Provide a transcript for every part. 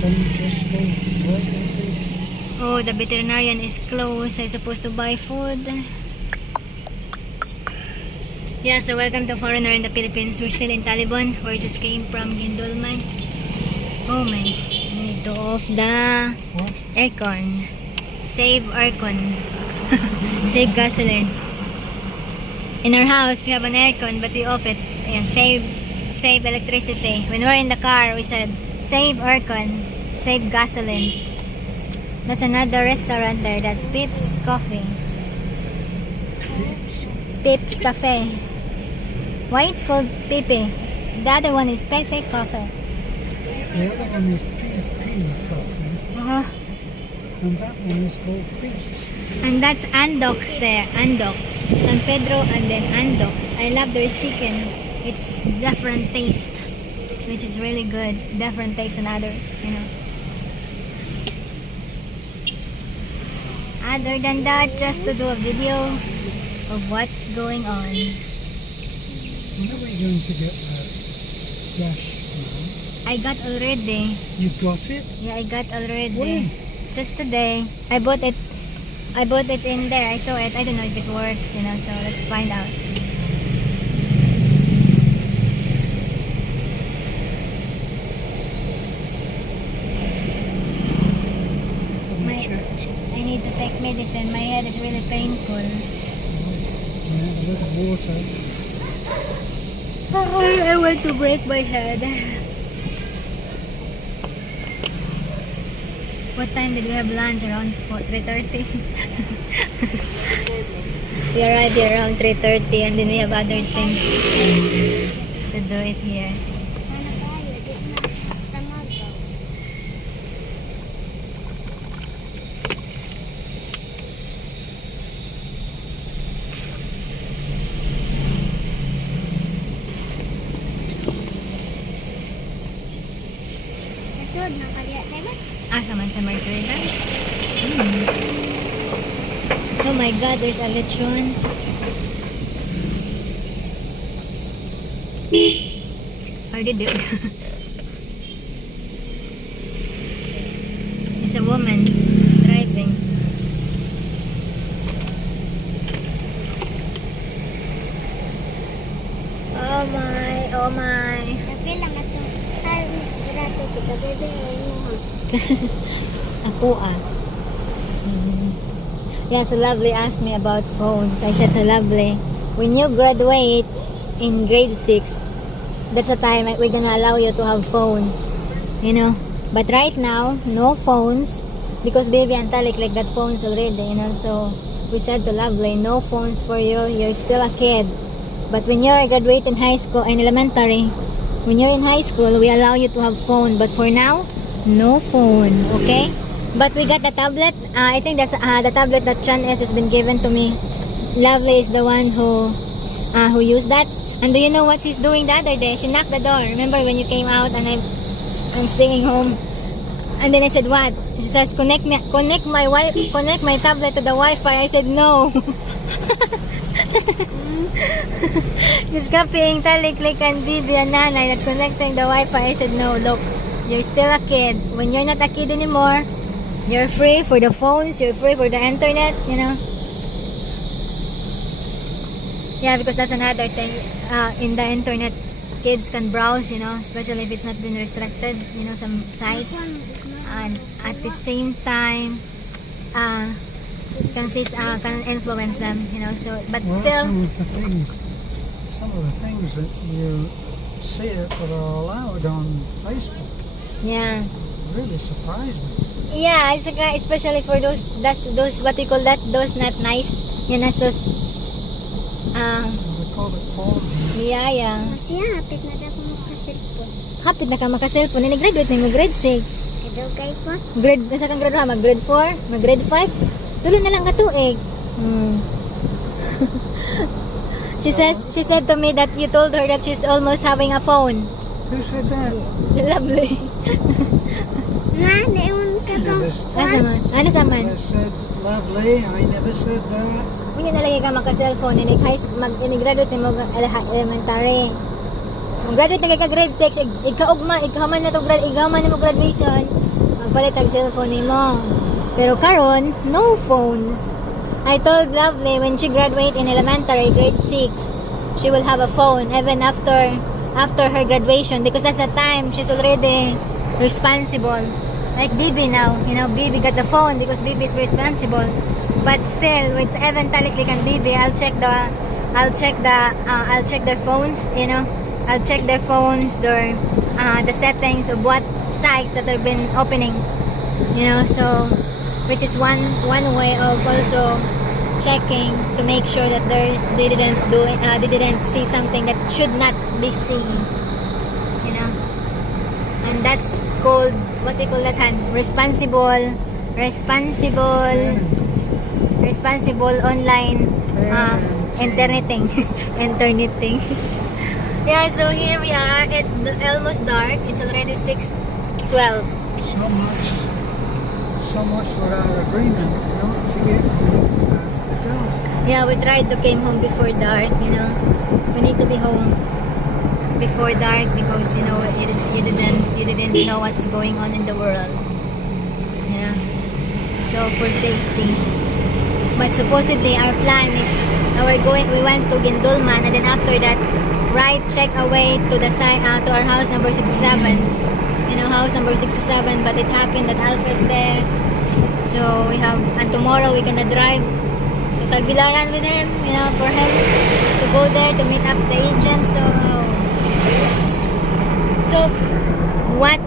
Then just go right into Oh, the veterinarian is closed. I'm supposed to buy food. Yeah, so welcome to Foreigner in the Philippines. We're still in Taliban. We just came from Gindulman. Oh man, I need to off the what? aircon. Save aircon. Save gasoline. In our house, we have an aircon, but we off it. Ayan, save electricity. When we're in the car, we said, save aircon, save gasoline. That's another restaurant there. That's Pips Coffee. Pips Cafe. Why it's called Pipi? The other one is Pepe Coffee. The other one is PP coffee, Uh-huh. and that one is called Peeps. And that's Andox there. Andox. San Pedro and then Andox. I love their chicken. It's different taste, which is really good. Different taste than other, you know. Other than that, just to do a video of what's going on. When are we going to get that dash now? I got already. You got it? Yeah, I got already. When? Just today. I bought it in there. I saw it. I don't know if it works, you know, so let's find out. Have you checked? I need to take medicine. My head is really painful. Yeah, a little water. I want to break my head. What time did we have lunch? Around 3:30? We arrived here around 3:30 and then we have other things to do it here. Nasod ng kaliya tayo. Asa man sa Mercury Dance? Oh my god, there's a lechon. I did it. It's a woman driving. Oh my, oh my. Tapi lang ito. Ay, mas barato ito. Gagawin mo. Ako Yeah, so Lovely asked me about phones. I said to Lovely, when you graduate in grade 6, that's the time we're gonna allow you to have phones, you know. But right now, no phones, because baby and Talik like got phones already, you know. So we said to Lovely, no phones for you. You're still a kid. But when you're graduating high school and elementary, when you're in high school, we allow you to have phone. But for now, no phone, okay? But we got the tablet. I think that's the tablet that Chan S has been given to me. Lovely is the one who used that. And do you know what she's doing the other day? She knocked the door. Remember when you came out and I'm staying home? And then I said, what? She says, connect my tablet to the Wi-Fi. I said, no. She's copying Talik and Bibi and Nanay that connecting the Wi-Fi. I said, no, look, you're still a kid. When you're not a kid anymore, you're free for the phones, you're free for the internet, you know. Yeah, because that's another thing. In the internet, kids can browse, you know, especially if it's not been restricted, you know, some sites. And at the same time, can influence them, you know. So, but Well, still, some of the things that you see that are allowed on Facebook yeah. really surprise me. Yeah, it's especially for those what we call that, those not nice. Yan as those They call it porn. yeah. Siya, hapit na daw kung makasilpon. Hapit na ka maka-cellphone. Ni-graduate na mo grade 6. Kadugay po. Nasa kang grade ha? Mag-grade 4? Mag-grade 5? Tuloy na lang ka tuig. She said to me that you told her that she's almost having a phone. Who said that? Lovely. Na, naewan ka pang Asa man? Ano sa man? I said, Lovely, I never said that. Kung yan nalagay ka maka-cellphone, high school, mag-graduate mo elementary. Kung graduate na ka grade 6, ikahuman na to ikahuman na mo graduation, magpalit ang cellphone nimo. Pero karon, no phones. I told Lovely when she graduate in elementary, grade 6, she will have a phone even after her graduation because that's the time she's already responsible. Like Bibi now, Bibi got a phone because Bibi is responsible. But still, with even Talik and Bibi, I'll check their phones. I'll check their phones, the settings of what sites that they've been opening. So which is one way of also checking to make sure that they didn't see something that should not be seen. And that's called, what they call that, responsible online interneting. Yeah, so here we are. It's almost dark. It's already 6:12. So much for our agreement, to get after dark. Yeah, we tried to came home before dark. We need to be home before dark because you didn't know what's going on in the world. Yeah. So for safety. But supposedly our plan is we went to Gindulman and then after that check away to the side to our house number 67. House number 67, but it happened that Alfred's there. So and tomorrow we're gonna drive to Tagbilaran with him, for him to go there to meet up the agent. So what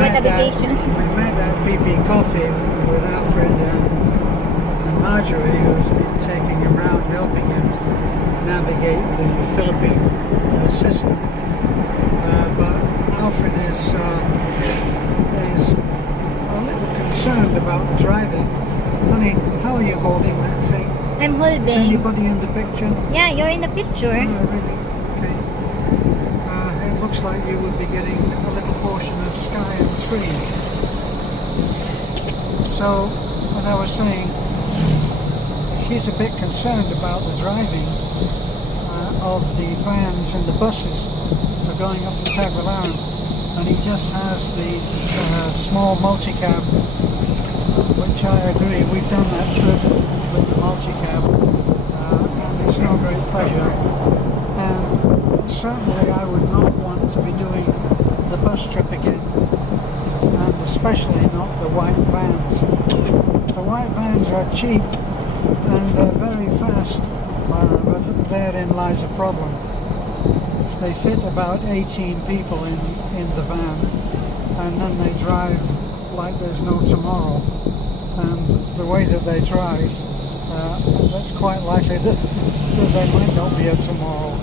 what a vacation. We met at BB Coffee with Alfred and Marjorie, who's been taking him around, helping him navigate the Philippine system. But Alfred is a little concerned about driving. Honey, how are you holding that thing? I'm holding. Is anybody in the picture? Yeah, you're in the picture. Oh, really? Okay. It looks like you would be getting a little portion of sky and tree. So, as I was saying, he's a bit concerned about the driving of the vans and the buses for going up to Tagbilaran, and he just has the small multicab, which I agree, we've done that trip with the multicab, and it's no great pleasure, and certainly I would not want to be doing the bus trip again, and especially not the white vans. The white vans are cheap and they're very fast, but therein lies a problem. They fit about 18 people in the van, and then they drive like there's no tomorrow. And the way that they drive, that's quite likely that there might not be a tomorrow.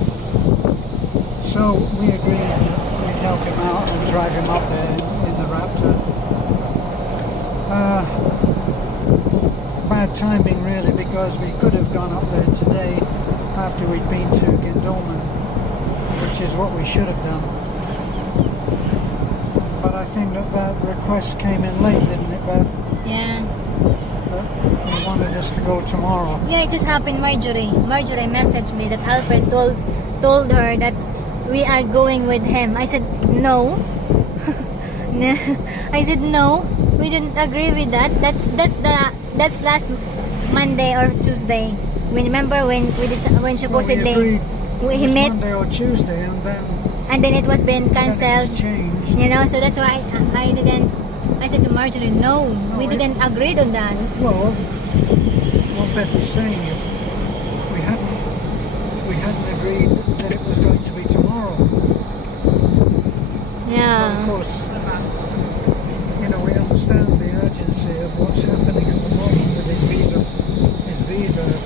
So we agreed that we'd help him out and drive him up there in the Raptor. Bad timing really, because we could have gone up there today after we'd been to Gindulman, which is what we should have done. But I think that request came in late, didn't it, Beth? Yeah. They wanted us to go tomorrow. Yeah, it just happened. Marjorie messaged me that Alfred told her that we are going with him. I said no. I said no. We didn't agree with that. That's last Monday or Tuesday. We remember when supposedly we he met Monday or Tuesday, and then it was been cancelled. Changed. So that's why I didn't. I said to Marjorie, no, we didn't agree on that. Well, what Beth is saying is we hadn't agreed that it was going to be tomorrow. Yeah. But of course, we understand the urgency of what's happening at the moment with his visa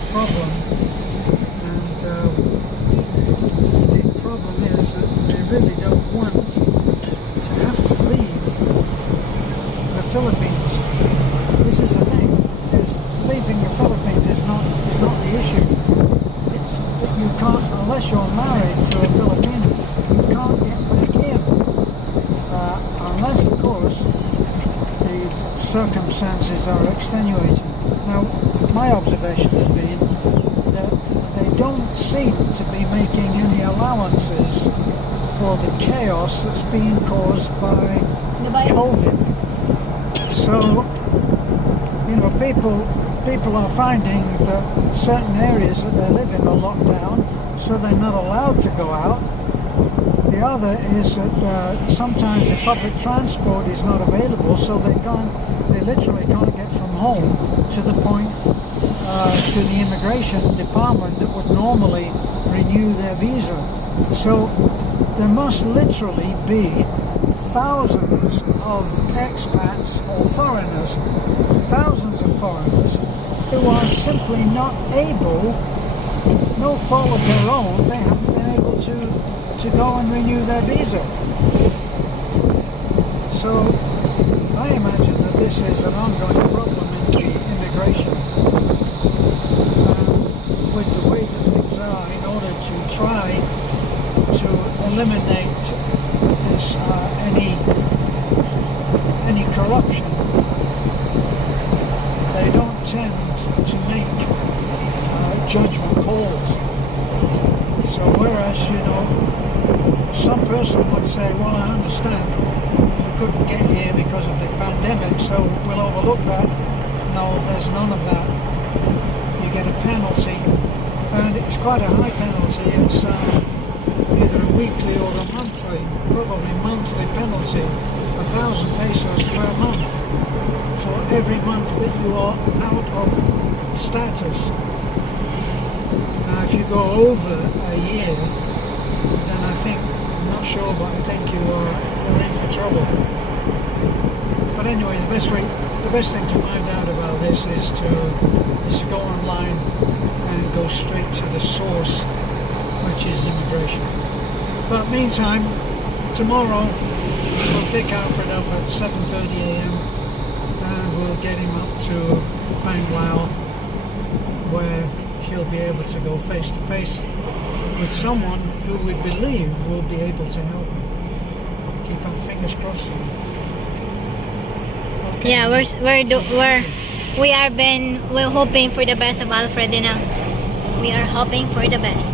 problem, and the problem is that they really don't want to have to leave the Philippines. This is the thing: is leaving the Philippines is not the issue. It's that you can't, unless you're married to a Filipino, you can't get back in, unless of course circumstances are extenuating. Now, my observation has been that they don't seem to be making any allowances for the chaos that's being caused by The virus. COVID. So, you know, people are finding that certain areas that they live in are locked down, so they're not allowed to go out. The other is that sometimes the public transport is not available, so they literally can't get from home to the point to the immigration department that would normally renew their visa. So there must literally be thousands of expats or foreigners, thousands of foreigners who are simply not able, no fault of their own, they haven't been able to go and renew their visa. So I imagine that this is an ongoing problem in the immigration with the way that things are, in order to try to eliminate this any corruption. They don't tend to make judgment calls. So whereas, you know, some person would say, well, I understand we couldn't get here because of the pandemic, so we'll overlook that. No, there's none of that. You get a penalty, and it's quite a high penalty. It's either a weekly or a monthly, probably monthly penalty, 1,000 pesos per month for every month that you are out of status. Now, if you go over a year, then I'm not sure, but I think you're in for trouble. But anyway, the best thing to find out about this is to go online and go straight to the source, which is immigration. But meantime, tomorrow we'll pick Alfred up at 7:30 a.m. and we'll get him up to Banglao, where he'll be able to go face to face with someone who we believe will be able to help him. Keep our fingers crossed. Okay. Yeah, we're hoping for the best of Alfred, you know. We are hoping for the best.